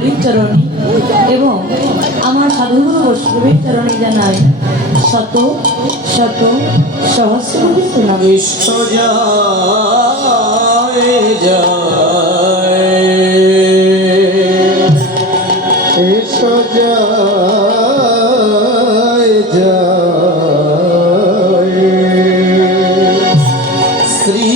পল্লীর চরণে এবং আমার সাধুগুরু বৈষ্ণবের চরণে জানাই শত শত সহস্র প্রণাম। কৃষ্ণ জয় জয় কৃষ্ণ জয় জয় শ্রী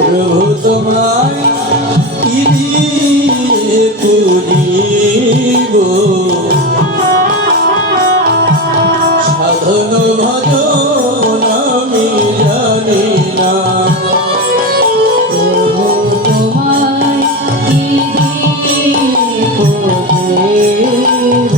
প্রভু তোমায় কি দিয়ে করিব সাধন ভজন আমি জানি না প্রভু তোমায় কি দিয়ে করিব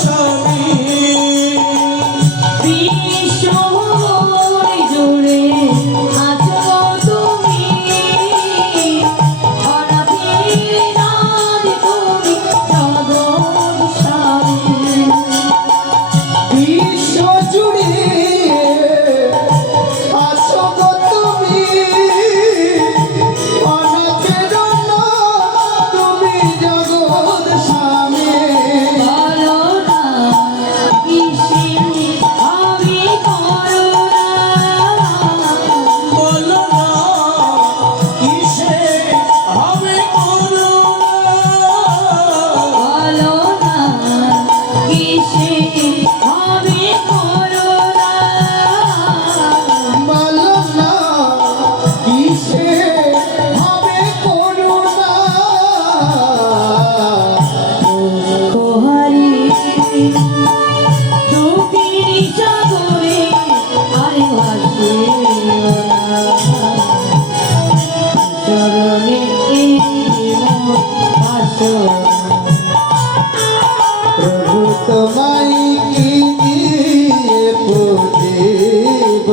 স্বামী বিশ্বভুবন জুড়ে আছো তুমি, অনাথিনাথ তুমি জগৎ স্বামী। বিশ্ব জুড়ে আছো গো তুমি, অনাথের নাথ তুমি জগৎ স্বামী। বলো না কিসে আমি করুণা, বলো না কিসে হবে করুণা, বলো না কিসে আমি করুণা, বলো না কিসে হবে করুণা। কোহারি দুঃখিনী সাগরে আরে ভাসে ওরা, চরণে ভাসো। প্রভু তোমায় কি দিয়ে পুজিব,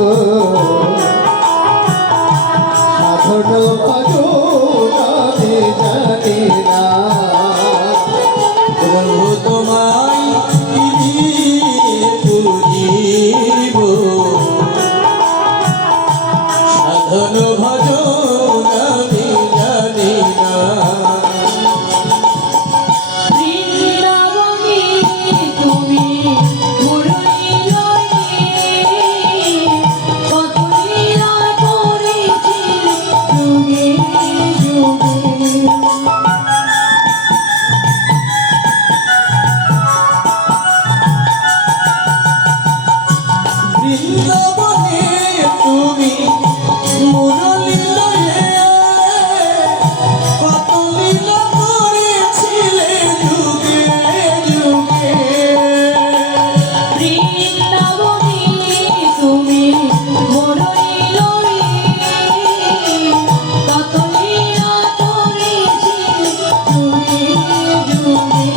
সাধন ভজন আমি জানি না। প্রভু তোমায় কি দিয়ে পুজিব, সাধন ভজন আমি জানি না। বৃন্দাবনে তুমি মুরলী লয়ে, কত লীলা করেছিলে যুগে যুগে। বৃন্দাবনে তুমি মুরলী লয়ে কত লীলা করেছিলে যুগে যুগে। বৃন্দাবনে তুমি মুরলী লয়ে, কত লীলা করেছিলে যুগে যুগে।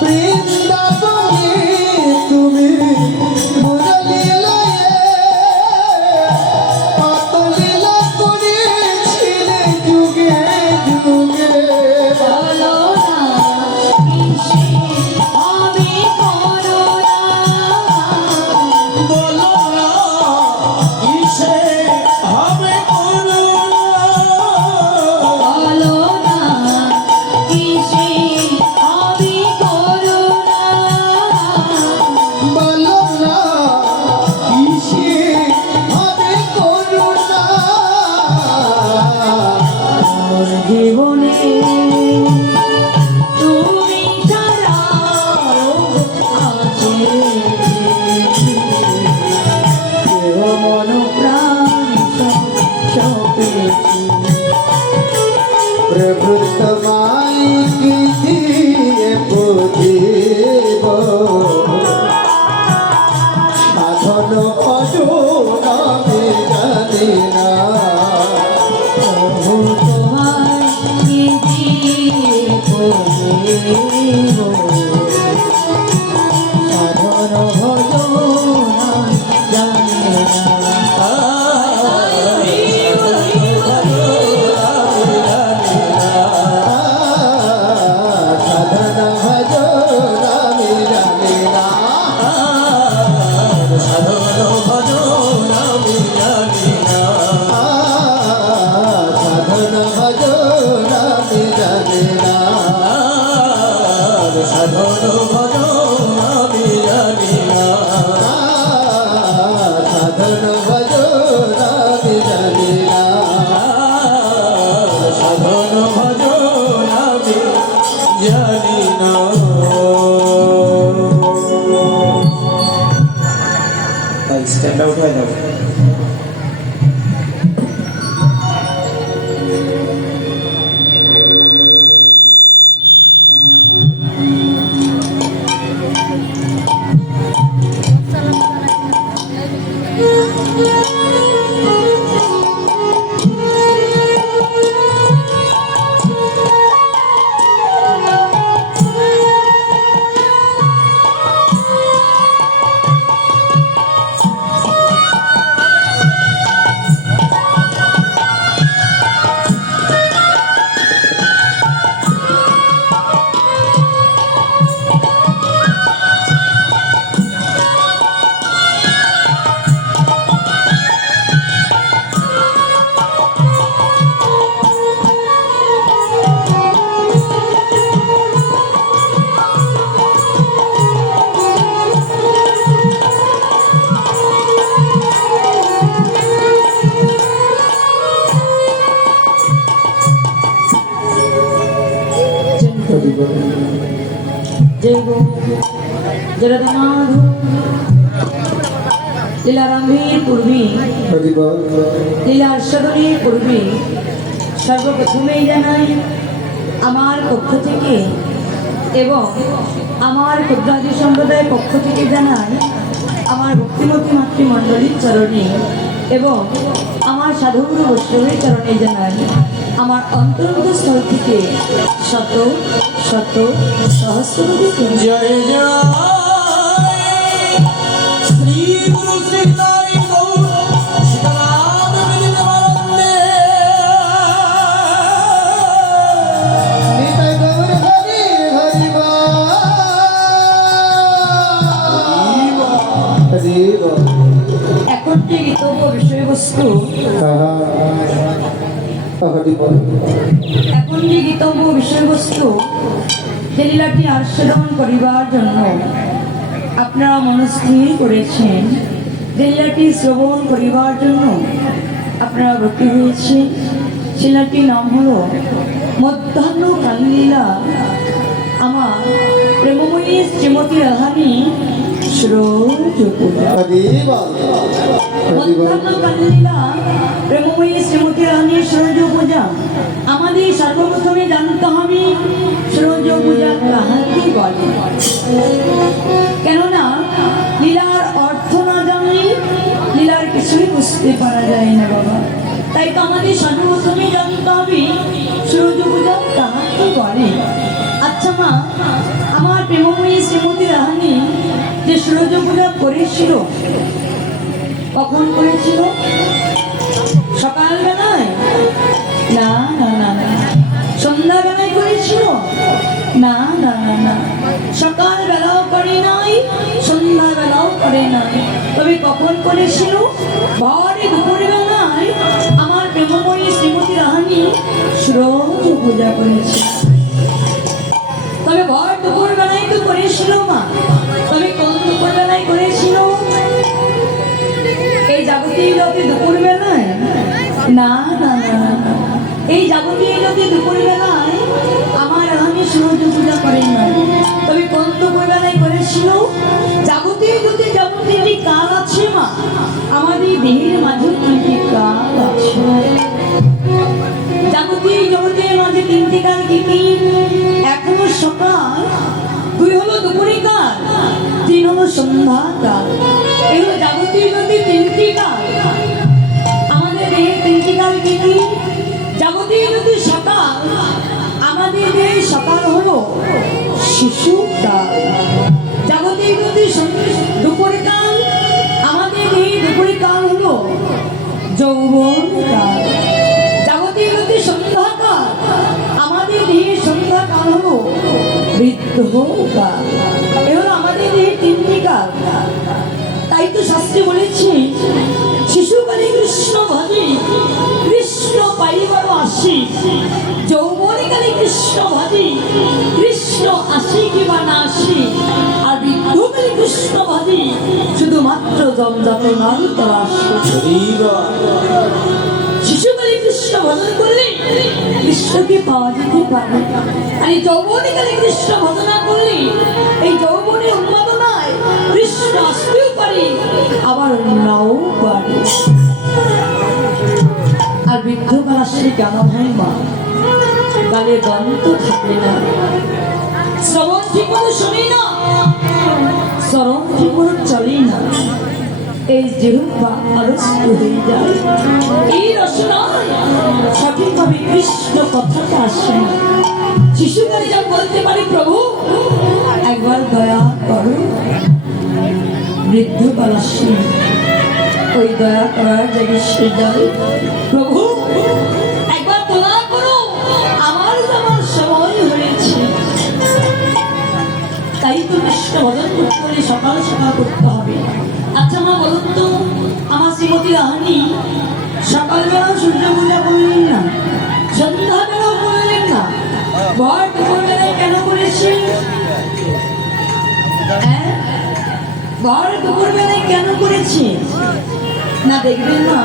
বৃন্দাবনে তুমি মুরলী লয়ে কত লীলা করেছিলে যুগে যুগে। বলো না কিসে আমি করুণা, বলো না কিসে হবে করুণা, বলো না কিসে আমি করুণা, বলো না কিসে হবে করুণা। মোর জীবনে তুমি ছাড়া আছে কেহ মন প্রাণ সব পেয়েছি। প্রভু তোমায় কি দিয়ে পুজিব, সাধন ভজন আমি জানি না। প্রভু তোমায় কি দিয়ে বলিব, সাধন ভজন জানি না। সাধন ভজন আমি জানি না। সাধন ভজন আমি জানি না। সাধন ভজন আমি জানি না। সাধন ভজন আমি জানি না। সাধন ভজন আমি জানি না। সাধন ভজন আমি জানি না। স্ট্যান্ড আউট হয়ে যাবে। जय गो जगन्नाथ লীলারম্ভের পূর্বে লীলার সদনের পূর্বে সর্বপ্রথমেই জানাই আমার পক্ষ থেকে এবং আমার ক্ষুদ্রাদি সম্প্রদায়ের পক্ষ থেকে জানাই আমার ভক্তিমতী মাতৃমণ্ডলীর চরণে এবং আমার সাধুগুরু বৈষ্ণবের চরণে জানাই আমার অন্তর্স্থল থেকে শত শত সহস্রপতি জয় জয় শ্রী গুরু শ্রী হরি গৌর সীতারাম মিলিত বন্দে নিতাই গৌর হরি হরি বল এখন যে গীতব্য বিষয়বস্তু হরি বল এখন যে গীতব্য বিষয়বস্তু যে লীলাটি আস্বাদন করিবার জন্য আপনারা মনস্থির করেছেন, যে লীলাটি শ্রবণ করিবার জন্য আপনারা ব্রতী হয়েছেন, লীলাটির নাম হলো মধ্যাহ্নকাল লীলা। আমার প্রেমময়ী শ্রীমতী রাধানী শ্রোতপূজা হরি বল হরি বল মধ্যাহ্নকাল লীলা প্রেমময়ী শ্রীমতী রাধানীর সরোজ পূজা। আমাদের সর্বপ্রথমে জানতে হবে সরোজ পূজা কাহাকে বলে। কেননা লীলার অর্থ না জানলে লীলার কিছুই বুঝতে পারা যায় না বাবা। তাই তো আমাদের সর্বপ্রথমে জানতে হবে সরোজ পূজা কাহাকে বলে। আচ্ছা মা, আমার প্রেমময়ী শ্রীমতী রাধানী যে সরোজ পূজা করেছিল, কখন করেছিল? সকালবেলায়? না না না না। সন্ধ্যাবেলায় করেছিল? না না না না। সকালবেলাও করে নাই, সন্ধ্যাবেলাও করে নাই। তবে কখন করেছিল? ভরে দুপুরবেলায় আমার প্রেমময়ী শ্রীমতী রাধানী সরোজ পূজা করেছে। তবে ভর দুপুরবেলায় তো করেছিল মা। তবে কোন দুপুরবেলায় করেছিল? এই যাবতীয় লোকে দুপুরবেলায়? না না না না। এই যাবতীয় লোকে দুপুরবেলায় আমার রাধানী সরোজ পূজা করেন না। তবে কোন দুপুরবেলায় করেছিল? যাবতীয় লোকে যেমন তিনটি কাল আছে মা, আমাদের দেহের মাঝে তিনটি কাল আছে। যাবতীয় জগতের মাঝে তিনটি কাল কি কি? এক হলো সকাল, দুই হলো দুপুরি কাল, তিন হলো সন্ধ্যা কাল। এগুলো যাবতীয় যদি তিনটি কাল। আমাদের দেহের তিনটি কাল কি কি? যাবতীয় যদি সকাল, আমাদের দেহের সকাল হলো শিশু কাল। যাবতীয় যদি দুপুর কাল, আমাদের দেহের দুপুরি কাল হলো যৌবন কাল। যাবতীয় যদি সন্ধ্যা কাল, আমাদের দেহের সন্ধ্যা কাল হলো বৃদ্ধ কাল। এ হলো আমাদের দেহের তিনটি কাল। তাই তো শাস্ত্রে বলেছি শিশুকালে কৃষ্ণ ভজে কৃষ্ণ পাইবার আসি, যৌবনকালে কৃষ্ণ ভজে কৃষ্ণ আসি কিবা না আসি, আর বৃদ্ধকালে কৃষ্ণ ভজে শুধুমাত্র জমজত নাম তারা আসে। হরি বল শিশুকালে কৃষ্ণ ভজন করলে কৃষ্ণকে পাওয়া যেতে পারে, আর এই যৌবনকালে কৃষ্ণ ভজনা করলে এই যৌবনের উন্মাদনায় কৃষ্ণ আসতেও পারে, আবার নাও পারে। আর বৃদ্ধকাল আসলে কেমন হয় মা? গালে দন্ত থাকে না, শ্রবণ ঠিক মতো শুনি না, স্মরণ ঠিক মতো চলে না, এই জিহ্বা আলস্য হয়ে যায়। এই রসনায় সঠিকভাবে কৃষ্ণ কথাটা আসে না। শিশুকালে যা বলতে পারি প্রভু একবার দয়া করো, বৃদ্ধকাল আসে ওই দয়া করার জায়গায় সে যায় প্রভু একবার দয়া করো, আমার যাওয়ার সময় হয়েছে। তাই তো কৃষ্ণ ভজন করতে হলে সকাল সকাল করতে হবে। আচ্ছা মা বলুন তো, আমার শ্রীমতী রাধানী সকালবেলাও সূর্য পূজা করলেন না, সন্ধ্যাবেলাও করলেন না, ভর দুপুরবেলায় কেন করেছেন? ভর দুপুরবেলায় কেন করেছে না? দেখবেন না,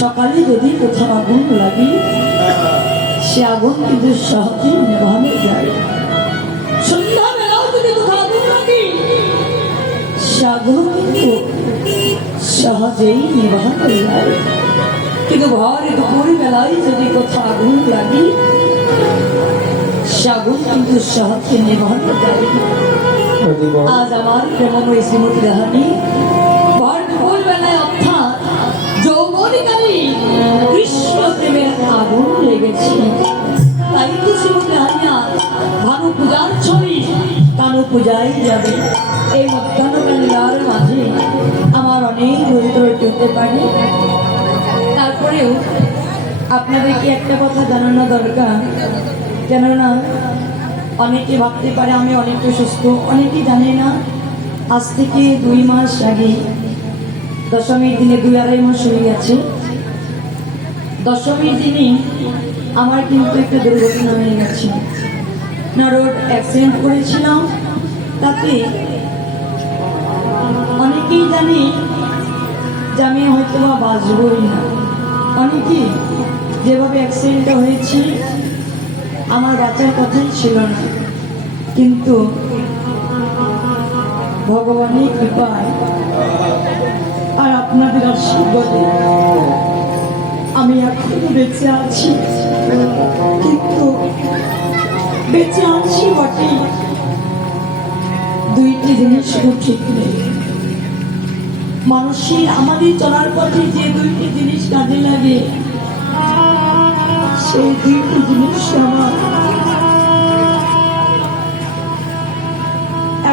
সকালে যদি কোথাও আগুন লাগে সে আগুন কিন্তু সহজে নেভানো যায়। সন্ধ্যাবেলা সেগুলো কিন্তু সহজেই নিবারণ হয়ে যায়। কিন্তু ভর দুপুর বেলায় যদি কোথাও আগুন লাগে সেগুলো কিন্তু সহজে নিবারণ যায়। হরি বল আজ আমার প্রেমময় শ্রীমতী রাহানি ভর দুপুর বেলায় অর্থাৎ যৌবনকালে কৃষ্ণ প্রেমের আগুন লেগেছে। তাই তো শ্রীমতী রাহানি আজ ভানু পূজার ছবি কানু পূজায় যাবে। এই মধ্যাহ্নকালীর মাঝে আমার অনেক দরিদ্র হতে পারে। তারপরেও আপনাদেরকে একটা কথা জানানো দরকার, কেননা অনেকে ভাবতে পারে আমি অনেক অসুস্থ, অনেকে জানে না আজ থেকে 2 মাস আগে দশমীর দিনে 2-2.5 মাস হয়ে গেছে। দশমীর দিনে আমার কিন্তু একটা দুর্ঘটনা হয়ে গেছে। না রোড অ্যাক্সিডেন্ট করেছিলাম, তাতে অনেকেই জানি যে আমি হয়তো বা বাঁচবই না। অনেকেই যেভাবে অ্যাক্সিডেন্টটা হয়েছে আমার বাঁচার কথাই ছিল না, কিন্তু ভগবানের কৃপায় আর আপনাদের আশীর্বাদে আমি এখন বেঁচে আছি। কিন্তু বেঁচে আছি বটেই, 2টি জিনিস খুব ঠিক নেই। মানুষের আমাদের চলার পথে যে 2টি জিনিস কাজে লাগে সেই 2টি জিনিস আমার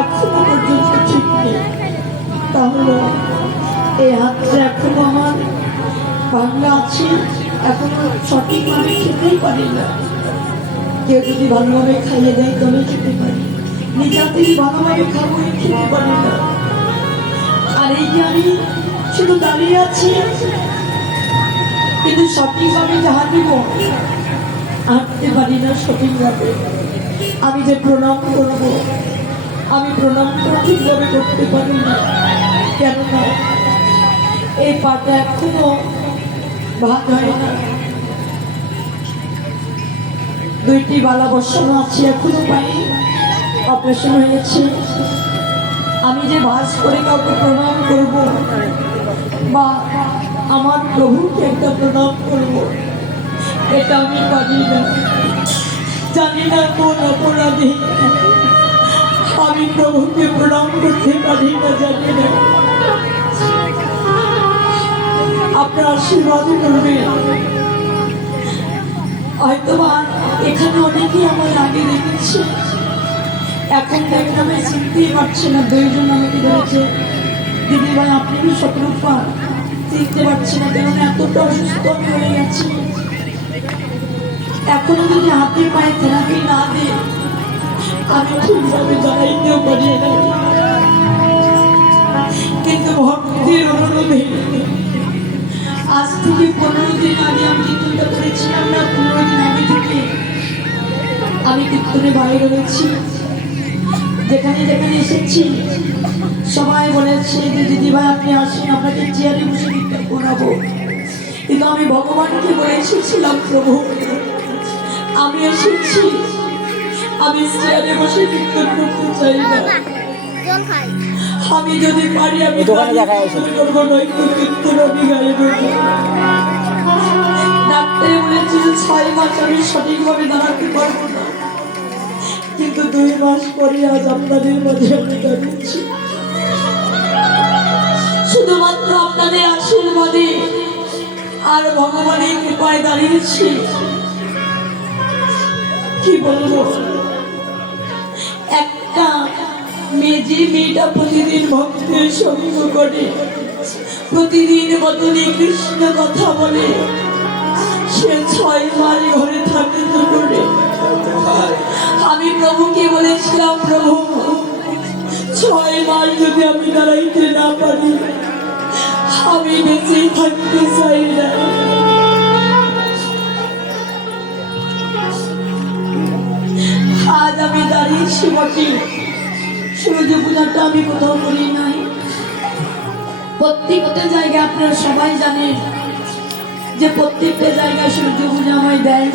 এখনো পর্যন্ত ঠিক নেই। তাহলে এই হাতটা এখনো আমার ভাঙা আছে, এখনো সঠিকভাবে খেতেই পারি না। কেউ যদি ভালোভাবে খাইয়ে দেয় তবে খেতে পারি, নিজের থেকে ভালোভাবে খাবো খেতে পারি না। আর এই যে আমি শুধু দাঁড়িয়ে আছি, কিন্তু সঠিকভাবে যাহা দিব হাঁটতে পারি না সঠিকভাবে। আমি যে প্রণাম করব, আমি প্রণামটা ঠিকভাবে করতে পারি না, কেননা এই পাটা এখনো ভাত হয় না। 2টি বালা বসানো আছে, এখনো পাইনি, অপারেশন হয়েছে। আমি যে ভাস করে কাউকে প্রণাম করব বা আমার প্রভুকে একটা প্রণাম করব, এটা আমি পারি না। জানি না কোন অপরাধী আমি প্রভুকে প্রণাম করতে পারি না, জানি না। আপনার আশীর্বাদ করবে। হয়তো এখানে অনেকেই আমার আগে দেখেছে, এখন দেখে আমি চিনতেই পারছি না। 2 জন আমাকে বলেছে, দিদি ভাই আপনি কি শত্রুপা? চিনতে পারছি না, কেননা এতটা অসুস্থ আমি হয়ে গেছি। এখনো যদি হাতে পায়ে থেরাপি না দিই আমি ঠিকভাবে জানাইতেও পারি না। কিন্তু ভক্তির অনুরোধে আজ থেকে 15 দিন আগে আমি কীর্তনটা করেছিলাম না, 15 দিন আগে থেকে আমি কীর্তনে বাইরে রয়েছি। যেখানে যেখানে এসেছি সবাই বলেছে যে দিদি ভাই আপনি আসেন, আপনাকে চেয়ারে বসে কীর্তন করাবো। কিন্তু আমি ভগবানকে বলে এসেছিলাম, প্রভু আমি এসেছি, আমি চেয়ারে বসে কীর্তন করতে চাই না। আমি যদি পারি আমি করবো, নয়তো কীর্তন আমি গাইব। ডাক্তার বলেছিল 6 মাস আমি সঠিকভাবে দাঁড়াতে পারবো না, কিন্তু 2 মাস পরে আজ আপনাদের মাঝে আমি দাঁড়িয়েছি। শুধুমাত্র আপনাদের আশীর্বাদে আর ভগবানের কৃপায় দাঁড়িয়েছি। কি বলবো, একটা মেয়ে, যে মেয়েটা প্রতিদিন ভক্তের সঙ্গ করে, প্রতিদিন বদলে কৃষ্ণ কথা বলে, সে 6 মাস ঘরে থাকে তো করে। আমি প্রভুকে বলেছিলাম, প্রভু 6 মাস যদি আমি দাঁড়াইতে না পারি আমি বেঁচে থাকতে চাই না। আজ আমি দাঁড়িয়েছি বটে, সূর্য পূজাটা আমি কোথাও করি নাই। প্রত্যেকটা জায়গায় আপনারা সবাই জানেন যে প্রত্যেকটা জায়গায় সূর্য পূজা আমায় দেয়,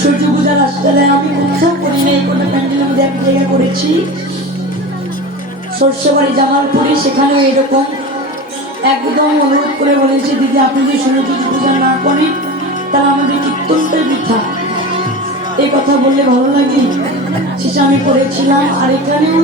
সূর্য পূজার রাস্তা দেয়। আমি কোথাও করি নাই, কোনো প্যান্ডেলের মধ্যে এক জায়গায় করেছি। সর্ষেবাড়ি জামালপুরে, সেখানেও এরকম একদম অনুরোধ করে বলেছে, দিদি আপনি যদি সরস্বতী পূজা না করেন তাহলে আমাদের কীর্তনটাই বৃথা। এই কথা বললে ভালো লাগে, সেটা আমি করেছিলাম। আর এখানেও